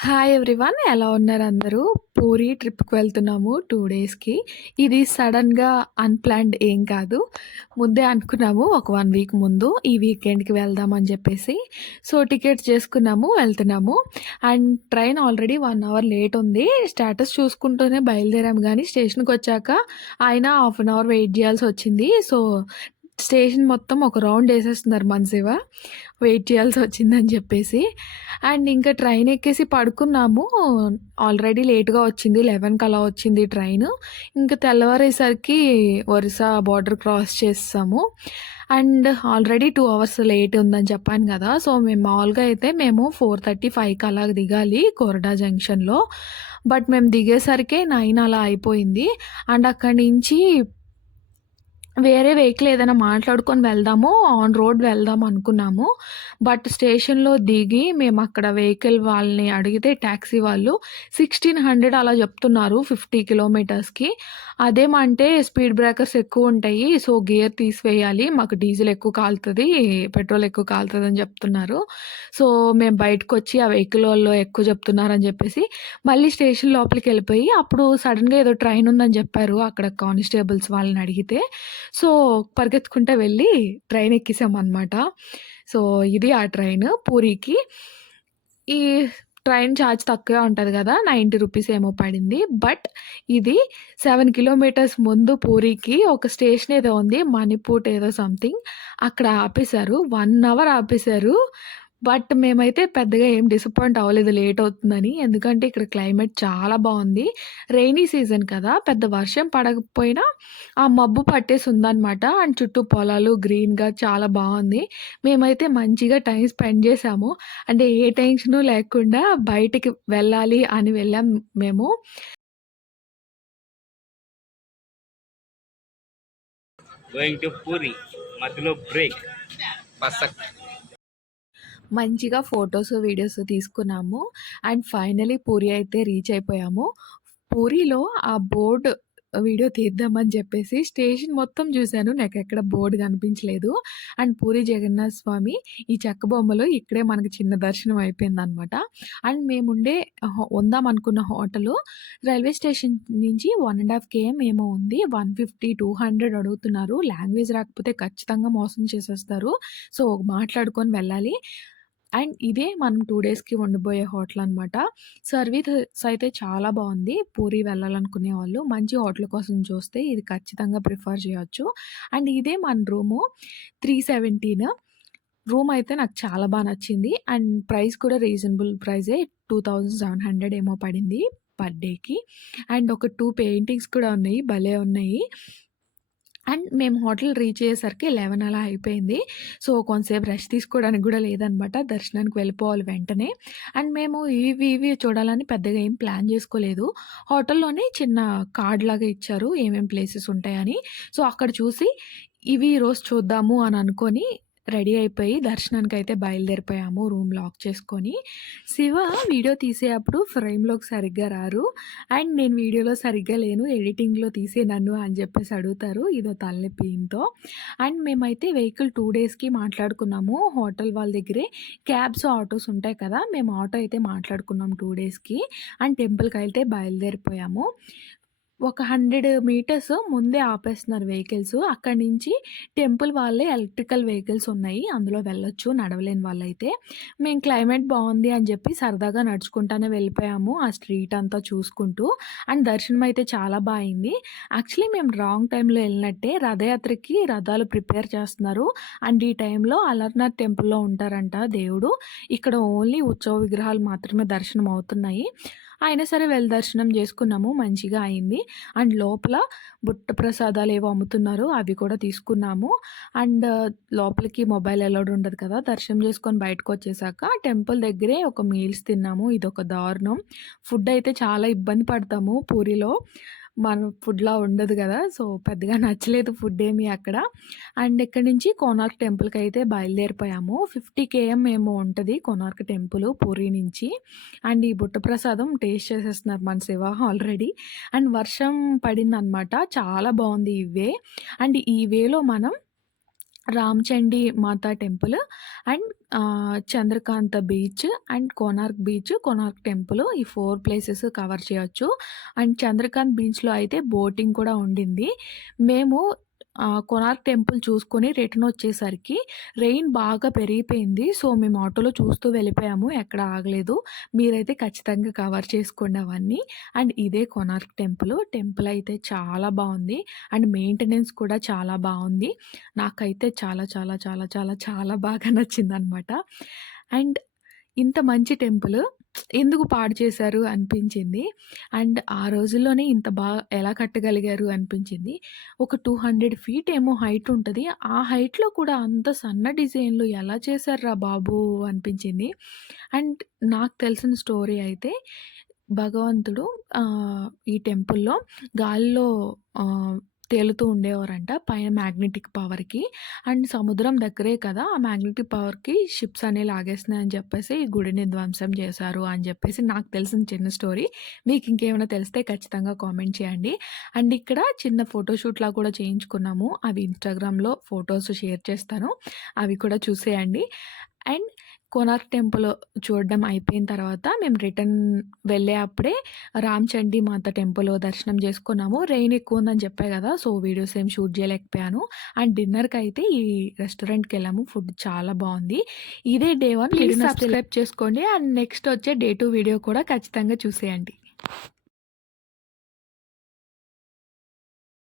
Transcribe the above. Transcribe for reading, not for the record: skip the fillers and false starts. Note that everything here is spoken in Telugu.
Hi everyone. ఎలా ఉన్నారు అందరూ? పూరీ ట్రిప్‌కి వెళ్తున్నాము 2 డేస్‌కి. ఇది సడెన్‌గా అన్‌ప్లాన్డ్ ఏం కాదు. ముందే అనుకున్నాము ఒక 1 వీక్ ముందు ఈ వీకెండ్‌కి వెళ్దాం అని చెప్పేసి. సో, టికెట్స్ చేసుకున్నాము, వెళ్తున్నాము. And train already 1 hour late ఉంది. స్టేటస్ చూసుకుంటూనే బయలుదేరాము గానీ స్టేషన్‌కొచ్చాక అయినా హాఫ్ అన్ అవర్ వెయిట్ చేయాల్సొచ్చింది. సో, స్టేషన్ మొత్తం ఒక రౌండ్ ఏసేస్తున్నారు మనసివ. వెయిట్ చేయాల్సొచ్చిందని చెప్పేసి. అండ్ ఇంకా ట్రైన్ ఎక్కేసి పడుకున్నాము. ఆల్రెడీ లేట్‌గా వచ్చింది. 11కి అలా వచ్చింది ట్రైను. ఇంక తెల్లవారేసరికి ఒరిస్సా బోర్డర్ క్రాస్ చేసేసాము. అండ్ ఆల్రెడీ 2 అవర్స్ లేట్ ఉందని చెప్పాను గదా! సో, మేము మామూలుగా అయితే మేము 4:30, 5కి అలా దిగాలి కోరడా జంక్షన్‌లో. బట్ మేము దిగేసరికే 9 అలా అయిపోయింది. అండ్ అక్కడి నుంచి వేరే వెహికల్ ఏదైనా మాట్లాడుకొని వెళ్దాము. ఆన్ రోడ్ వెళ్దాం అనుకున్నాము. బట్ స్టేషన్‌లో దిగి మేమక్కడ వెహికల్ వాళ్ళని అడిగితే టాక్సీ వాళ్ళు 1600 అలా చెప్తున్నారు 50 కిలోమీటర్స్‌కి. అదేమంటే స్పీడ్ బ్రేకర్స్ ఎక్కువుంటాయి. సో, గియర్ తీసివేయాలి. మాకు డీజిల్ ఎక్కువ కాలుతది. పెట్రోల్ ఎక్కువ కాలుతదని చెప్తున్నారు. సో, మేము బయటకొచ్చి ఆ వెహికల్ వాళ్ళు ఎక్కువ చెప్తున్నారని చెప్పేసి మళ్ళీ స్టేషన్ లోపలికెళ్ళిపోయి అప్పుడు సడెన్‌గా ఏదో ట్రైన్ ఉందని చెప్పారు. అక్కడ కానిస్టేబుల్స్ వాళ్ళని అడిగితే సో, పరిగెత్తుకుంటా వెళ్ళి ట్రైన్ ఎక్కేసామనమాట. సో, ఇది ఆ ట్రైను పూరీకి. ఈ ట్రైన్ చార్జ్ తక్కువే ఉంటది గదా! 90 రూపీస్ ఏమో పడింది. బట్ ఇది 7 కిలోమీటర్స్ ముందు పూరీకి ఒక స్టేషన్ ఏదో ఉంది. మణిపూట్ ఏదో సంథింగ్ అక్కడ ఆపేశారు. 1 అవర్ ఆపేశారు. బట్ మేమైతే పెద్దగా ఏం డిసప్పాయింట్ అవ్వలేదు లేట్ అవుతుందని. ఎందుకంటే ఇక్కడ క్లైమేట్ చాలా బావుంది. రెయినీ సీజన్ కదా! పెద్ద వర్షం పడకపోయినా ఆ మబ్బు పట్టేసి ఉందనమాట. అండ్ చుట్టూ పొలాలు గ్రీన్‌గా చాలా బావుంది. మేమైతే మంచిగా టైమ్ స్పెండ్ చేశాము. అంటే ఏ టెన్షను లేకుండా బయటికి వెళ్ళాలి అని వెళ్ళాం మేము. గోయింగ్ టు పూరి మధ్యలో బ్రేక్ పసక్. మంచిగా ఫోటోస్, వీడియోస్ తీసుకున్నాము. అండ్ ఫైనల్లీ పూరి అయితే రీచ్ అయిపోయాము. పూరిలో ఆ బోర్డ్ వీడియో తీద్దామని చెప్పేసి స్టేషన్ మొత్తం చూసాను. నాకెక్కడ బోర్డ్ కనిపించలేదు. అండ్ పూరి జగన్నాథ స్వామి ఈ చెక్క బొమ్మలు ఇక్కడే మనకి చిన్న దర్శనం అయిపోయిందనమాట. అండ్ మేముండే ఉందాం అనుకున్న హోటలు రైల్వే స్టేషన్ నుంచి 1 ½ కేఎం ఏమో ఉంది. 150, 200 అడుగుతున్నారు. లాంగ్వేజ్ రాకపోతే ఖచ్చితంగా మోసం చేసేస్తారు. సో, మాట్లాడుకొని వెళ్ళాలి. అండ్ ఇదే మనం 2 డేస్‌కి ఉండబోయే హోటలనమాట. సర్వీస్ అయితే చాలా బావుంది. పూరి వెళ్ళాలనుకునే వాళ్ళు మంచి హోటల్ కోసం చూస్తే ఇది ఖచ్చితంగా ప్రిఫర్ చేయొచ్చు. అండ్ ఇదే మన రూము 317 రూమ్ అయితే నాకు చాలా నచ్చింది. అండ్ ప్రైస్ కూడా రీజనబుల్ ప్రైజే 2700 ఏమో పడింది పర్ డేకి. అండ్ ఒక 2 పెయింటింగ్స్ కూడా ఉన్నాయి. భలే ఉన్నాయి. అండ్ మేము హోటల్ రీచ్ అయ్యేసరికి 11 అలా అయిపోయింది. సో, కొంతసేపు రెస్ట్ తీసుకోవడానికి గూడా లేదనమాట. దర్శనానికి వెళ్ళిపోవాలి వెంటనే. అండ్ మేము ఇవి చూడాలని పెద్దగా ఏం ప్లాన్ చేసుకోలేదు. హోటల్‌లోనే చిన్న కార్డ్‌లాగా ఇచ్చారు. ఏమేం ప్లేసెస్ ఉంటాయని. సో, అక్కడ చూసి ఇవి ఈరోజు చూద్దాము అని అనుకోని రెడీ అయిపోయి దర్శనానికైతే బయలుదేరిపోయాము రూమ్ లాక్ చేసుకొని. శివ వీడియో తీసేటప్పుడు ఫ్రేమ్‌లోకి సరిగ్గా రారు. అండ్ నేను వీడియోలో సరిగ్గా లేను. ఎడిటింగ్‌లో తీసేయి నన్ను అని జెప్పేసి అడుగుతారు. ఇదో తలనొప్పి ఈయనతో. అండ్ మేమైతే వెహికల్ 2 డేస్‌కి మాట్లాడుకున్నాము. హోటల్ వాళ్ళ దగ్గరే క్యాబ్స్, ఆటోస్ ఉంటాయి కదా! మేము ఆటో అయితే మాట్లాడుకున్నాం 2 డేస్‌కి. అండ్ టెంపుల్‌కైతే బయలుదేరిపోయాము. ఒక 100 మీటర్స్ ముందే ఆపేస్తున్నారు వెహికల్స్. అక్కడి నుంచి టెంపుల్ వాళ్ళే ఎలక్ట్రికల్ వెహికల్స్ ఉన్నాయి. అందులో వెళ్ళొచ్చు నడవలేని వాళ్ళైతే. మేము క్లైమేట్ బావుంది అని జెప్పి సరదాగా నడుచుకుంటానే వెళ్ళిపోయాము. ఆ స్ట్రీట్ అంతా చూసుకుంటూ. అండ్ దర్శనం అయితే చాలా అయింది. యాక్చువల్లీ మేము రాంగ్ టైమ్‌లో ఎళ్ళినట్టే. రథయాత్రకి రథాలు ప్రిపేర్ చేస్తున్నారు. అండ్ ఈ టైంలో అలర్నాథ్ టెంపుల్‌లో ఉంటారంట దేవుడు. ఇక్కడ ఓన్లీ ఉత్సవ విగ్రహాలు మాత్రమే దర్శనం అవుతున్నాయి. అయినా సరే వెళ్ళి దర్శనం చేసుకున్నాము. మంచిగా అయింది. అండ్ లోపల బుట్ట ప్రసాదాలేవో అమ్ముతున్నారు. అవి కూడా తీసుకున్నాము. అండ్ లోపలికి మొబైల్ అలౌడ్ ఉండదు కదా! దర్శనం చేసుకొని బయటకొచ్చేసాక టెంపుల్ దగ్గరే ఒక మీల్స్ తిన్నాము. ఇదొక దారుణం. ఫుడ్ అయితే చాలా ఇబ్బంది పడతాము పూరిలో. మన ఫుడ్‌లా ఉండదు గదా! సో, పెద్దగా నచ్చలేదు ఫుడ్ ఏమి అక్కడ. అండ్ ఇక్కడి నుంచి కోనార్క్ టెంపుల్‌కైతే బయలుదేరిపోయాము. 50 కేఎం ఏమో ఉంటది కోనార్క్ టెంపుల్ పూరి నుంచి. అండ్ ఈ బుట్ట ప్రసాదం టేస్ట్ చేసేస్తున్నారు మన శివ ఆల్రెడీ. అండ్ వర్షం పడిందనమాట. చాలా బావుంది ఈ వే. అండ్ ఈ వేలో మనం Ramachandi Mata temple and Chandrakanta beach and Konark beach, Konark temple ఈ 4 ప్లేసెస్ కవర్ చేయొచ్చు. అండ్ చంద్రకాంత్ బీచ్‌లో అయితే బోటింగ్ కూడా ఉండింది. మేము కోనార్క్ టెంపుల్ చూసుకొని రిటర్న్ వచ్చేసరికి రెయిన్ బాగా పెరిగిపోయింది. సో, మేము ఆటోలో చూస్తూ వెళ్ళిపోయాము. ఎక్కడ ఆగలేదు. మీరైతే ఖచ్చితంగా కవర్ చేసుకోండి అవన్నీ. అండ్ ఇదే కోనార్క్ టెంపుల్. టెంపుల్ అయితే చాలా బావుంది. అండ్ మెయింటెనెన్స్ కూడా చాలా బావుంది. నాకైతే చాలా చాలా చాలా చాలా చాలా బాగా నచ్చిందనమాట. అండ్ ఇంత మంచి టెంపుల్ ఎందుకు పాడు చేశారు అనిపించింది. అండ్ ఆ రోజుల్లోనే ఇంత ఎలా కట్టగలిగారు అనిపించింది. ఒక 200 ఫీట్ ఏమో హైట్ ఉంటది. ఆ హైట్‌లో కూడా అంత సన్న డిజైన్‌లు ఎలా చేశార్రా బాబు అనిపించింది. అండ్ నాకు తెలిసిన స్టోరీ అయితే భగవంతుడు ఈ టెంపుల్‌లో గాలిలో ఆహ్, తేలుతూ ఉండేవారంట పైన మ్యాగ్నెటిక్ పవర్‌కి. అండ్ సముద్రం దగ్గరే కదా! ఆ మ్యాగ్నెటిక్ పవర్‌కి షిప్స్ అనేవి లాగేస్తున్నాయని చెప్పేసి ఈ గుడిని ధ్వంసం చేశారు అని చెప్పేసి నాకు తెలిసిన చిన్న స్టోరీ. మీకు ఇంకేమైనా తెలిస్తే ఖచ్చితంగా కామెంట్ చేయండి. అండ్ ఇక్కడ చిన్న ఫోటోషూట్‌లా కూడా చేయించుకున్నాము. అవి ఇన్‌స్టాగ్రామ్‌లో ఫోటోస్ షేర్ చేస్తాను. అవి కూడా చూసేయండి. అండ్ కోనార్క్ టెంపుల్ చూడడం అయిపోయిన తర్వాత మేము రిటర్న్ వెళ్ళే అప్పుడే రామచండీ మాత టెంపుల్ దర్శనం చేసుకున్నాము. రెయిన్ ఎక్కువ ఉందని చెప్పా కదా! సో, వీడియోస్ ఏం షూట్ చేయలేకపోయాను. అండ్ డిన్నర్‌కైతే ఈ రెస్టారెంట్‌కెళ్ళాము. ఫుడ్ చాలా బావుంది. ఇదే డే 1 ప్లీజ్ వీడియోని సబ్స్క్రైబ్ చేసుకోండి. అండ్ నెక్స్ట్ వచ్చే డే 2 వీడియో కూడా ఖచ్చితంగా చూసేయండి.